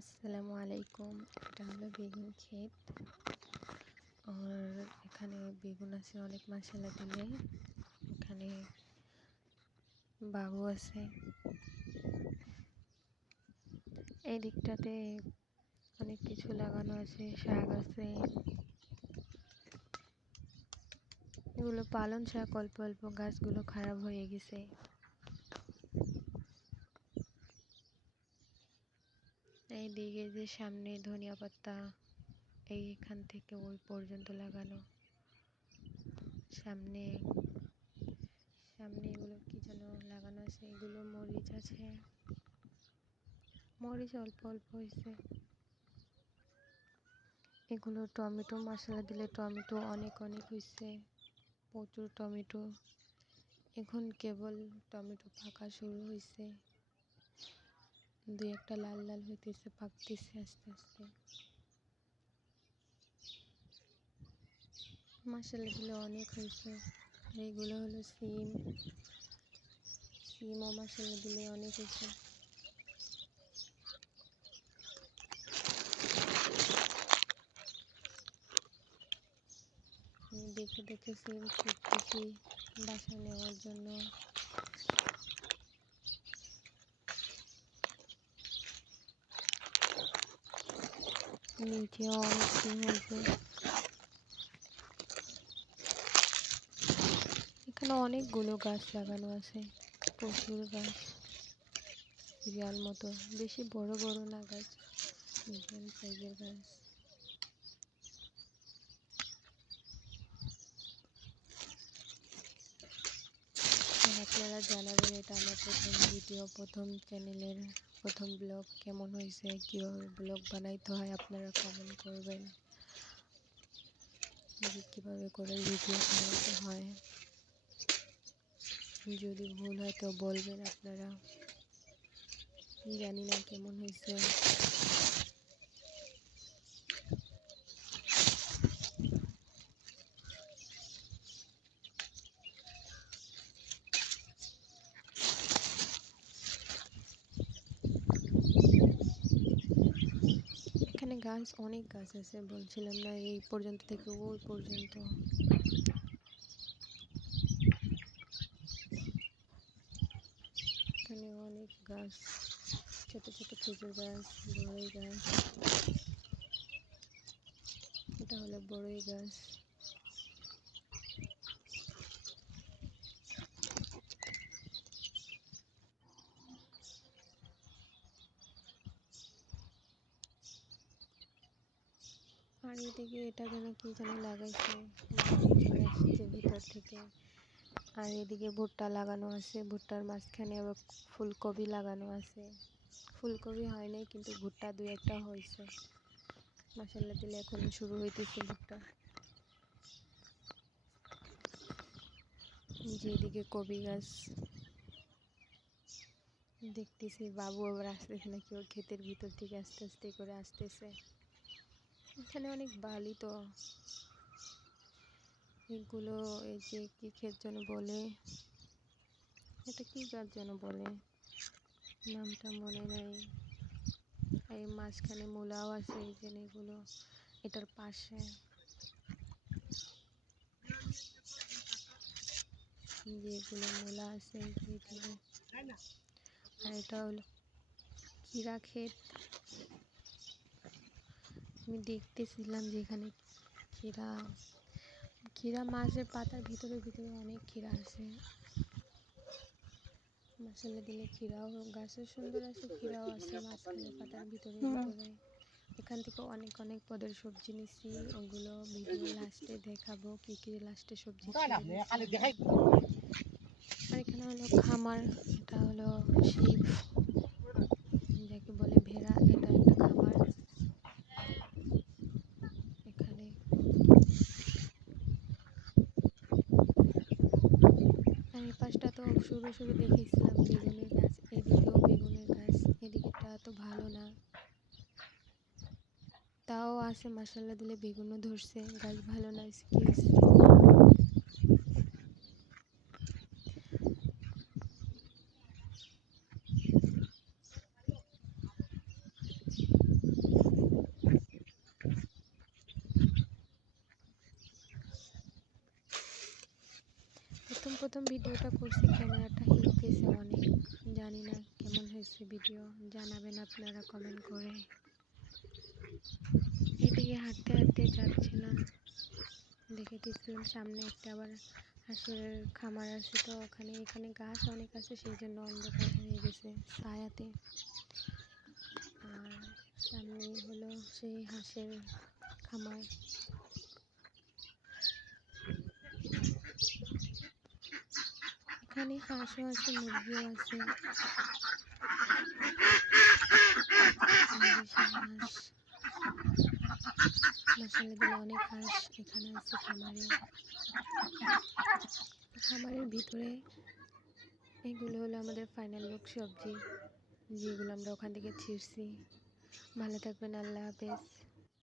আসসালামু আলাইকুম। এটা হলো বেগুন ক্ষেত। আর এখানে বেগুন আছে অনেক মাশাআল্লাহ দিলে। এখানে বাবু আছে। এই দিকটাতে অনেক কিছু লাগানো আছে, শাক আছে। এগুলো পালন শাক, অল্প অল্প গাছগুলো খারাপ হয়ে গেছে। এইদিকে যে সামনে ধনিয়া পাতা, এইখান থেকে ওই পর্যন্ত লাগানো। সামনে সামনে এগুলো কি যেন লাগানো আছে, এগুলো মরিচ আছে। মরিচ অল্প অল্প হয়েছে। এগুলো টমেটো, মশলা দিলে টমেটো অনেক অনেক হয়েছে, প্রচুর টমেটো। এখন কেবল টমেটো পাকা শুরু হয়েছে, দুই একটা লাল লাল হইতেছে, পাকতেছে আস্তে আস্তে। মশলা দিলে অনেক হয়েছে। এইগুলো হলো সিম, সিমও মশলা দিলে অনেক হয়েছে। দেখে দেখে সিম ছিটতেছি বাসা নেওয়ার জন্য। নিচেও অনেক সিম হয়েছে। এখানে অনেকগুলো গাছ লাগানো আছে, প্রচুর গাছ, সিরিয়াল মতো। বেশি বড় বড় না গাছ, মিডিয়াম সাইজের গাছ। আপনারা জানাবেন, এটা আমার প্রথম ভিডিও, প্রথম চ্যানেলের প্রথম ব্লগ। কেমন হয়েছে, কীভাবে ব্লগ বানাইতে হয় আপনারা কমেন্ট করবেন, যে কীভাবে করে ভিডিও বানাইতে হয়। যদি ভুল হয় তো বলবেন আপনারা, জানি না কেমন হয়েছে। এখানে গাছ, অনেক গাছ আছে, বলছিলাম না, এই পর্যন্ত থেকে ওই পর্যন্ত। এখানে অনেক গাছ, ছোট ছোট খেজুর গাছ, বড়ই গাছ। এটা হলো বড়ই গাছ। আর এদিকে এটা যেন কি যেন লাগাইছে, চলে আসছে ভিতর থেকে। আর এদিকে ভুট্টা লাগানো আছে, ভুট্টার মাঝখানে আবার ফুলকপি লাগানো আছে। ফুলকপি হয় নাই, কিন্তু ভুট্টা দুই একটা হয়েছে। মাশাআল্লাহ দিলে এখন শুরু হইতেছে ভুট্টা। যেদিকে কপি গাছ দেখতেছি, বাবু আবার আসতেছে নাকি ওর ক্ষেতের ভিতর থেকে আস্তে আস্তে করে আসতেছে। এখানে অনেক বালি তো। এগুলো এই যে কি ক্ষেত যেন বলে, এটা কি গাছ যেন বলে, নামটা মনে নেই। এই মাঝখানে মূলাও আছে, এই যে এগুলো এটার পাশে। যেগুলো মূলা আছে এইদিকে। আর এটা হলো ক্ষীরা ক্ষেত। আমি দেখতেছিলাম যেখানে ক্ষীরা, ক্ষীরা মাছের পাতার ভিতরে ভিতরে অনেক ক্ষীরা আছে। মাশাআল্লাহ দিলে ক্ষীরাও গাছও সুন্দর আছে, ক্ষীরাও আছে মাঝখানে পাতার ভিতরে ভিতরে। এখান থেকে অনেক অনেক পদের সবজি নিচ্ছি, ওগুলো ভিডিও লাস্টে দেখাবো, কি কি লাস্টে সবজি। আর এখানে হলো খামার, এটা হলো শিব, যাকে বলে ভেড়া, এটা একটা খামার। এখানে আর এই পাশটা তো শুরু শুরু দেখেছিলাম বেগুনের গাছ, এদিকেও বেগুনের গাছ। এদিকেটা তো ভালো না, তাও আছে মাশাআল্লাহ দিলে, বেগুনও ধরছে। গাছ ভালো না, কি হয়েছে? প্রথম ভিডিওটা করছি, ক্যামেরাটা হিট গেছে অনেক, জানি না কেমন হয়েছে ভিডিও, জানাবেন আপনারা কমেন্ট করে। এদিকে হাঁটতে হাঁটতে যাচ্ছিলাম, দেখেছিলাম সামনে একটা আবার হাঁসের খামার আছে, তো এখানে গাছ অনেক আছে, সেই জন্য অন্ধকার হয়ে গেছে ছায়াতে। আর সামনেই হলো সেই হাঁসের খামার। এখানে হাঁসও আছে, মুরগিও আছে। হাঁস মাসাল্লাহ দিলে অনেক হাঁস এখানে আছে খামারে। খামারের ভিতরে এগুলো হলো আমাদের ফাইনাল লুক সবজি, যেগুলো আমরা ওখান থেকে ছিঁড়ছি। ভালো থাকবেন, আল্লাহ হাফেজ।